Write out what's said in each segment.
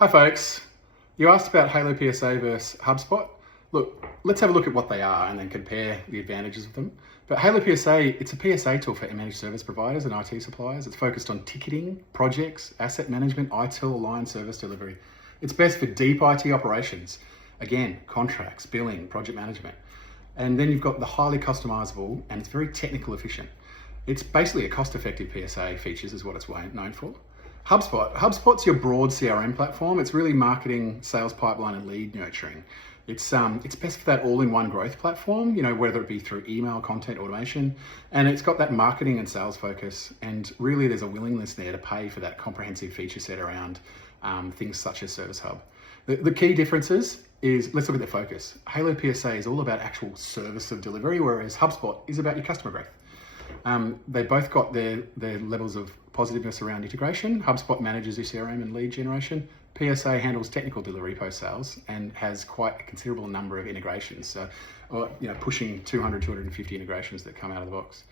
Hi folks, you asked about HaloPSA versus HubSpot. Look, let's have a look at what they are and then compare the advantages of them. But HaloPSA, it's a PSA tool for managed service providers and IT suppliers. It's focused on ticketing, projects, asset management, ITIL aligned service delivery. It's best for deep IT operations. Again, contracts, billing, project management. And then you've got the highly customizable and it's very technical efficient. It's basically a cost-effective PSA features is what it's known for. HubSpot's your broad CRM platform. It's really marketing, sales pipeline, and lead nurturing. It's best for that all-in-one growth platform, whether it be through email, content, automation, and it's got that marketing and sales focus. And really, there's a willingness there to pay for that comprehensive feature set around things such as Service Hub. The key differences is, let's look at the focus. HaloPSA is all about actual service of delivery, whereas HubSpot is about your customer growth. They both got their levels of positiveness around integration. HubSpot manages your CRM and lead generation. PSA handles technical delivery post-sales and has quite a considerable number of integrations. So, pushing 200, 250 integrations that come out of the box.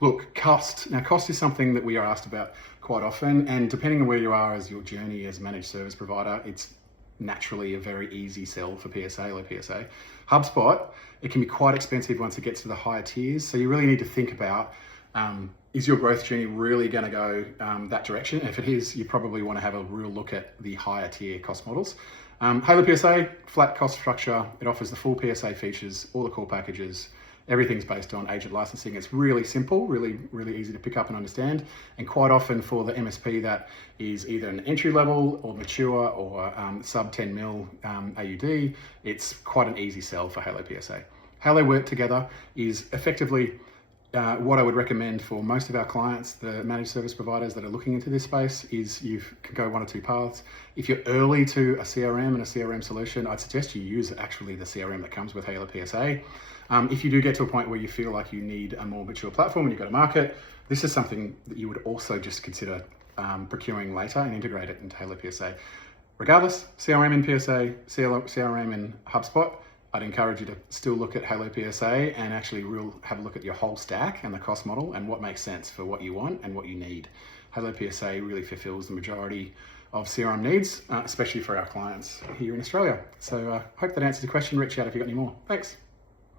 Look, cost. Now, cost is something that we are asked about quite often, and depending on where you are as your journey as a managed service provider, it's naturally a very easy sell for PSA or PSA. HubSpot, it can be quite expensive once it gets to the higher tiers. So you really need to think about, is your growth journey really going to go that direction? If it is, you probably want to have a real look at the higher tier cost models. HaloPSA, flat cost structure. It offers the full PSA features, all the core packages. Everything's based on agent licensing. It's really simple, really, really easy to pick up and understand. And quite often for the MSP that is either an entry level or mature or sub 10 mil AUD, it's quite an easy sell for HaloPSA. Halo Work Together is effectively what I would recommend for most of our clients, the managed service providers that are looking into this space, is you can go one or two paths. If you're early to a CRM and a CRM solution, I'd suggest you use actually the CRM that comes with HaloPSA. If you do get to a point where you feel like you need a more mature platform and you go to market, this is something that you would also just consider procuring later and integrate it into HaloPSA. Regardless, CRM in PSA, CRM in HubSpot, I'd encourage you to still look at HaloPSA and actually have a look at your whole stack and the cost model and what makes sense for what you want and what you need. HaloPSA really fulfills the majority of CRM needs, especially for our clients here in Australia. So I hope that answers the question. Reach out if you've got any more. Thanks.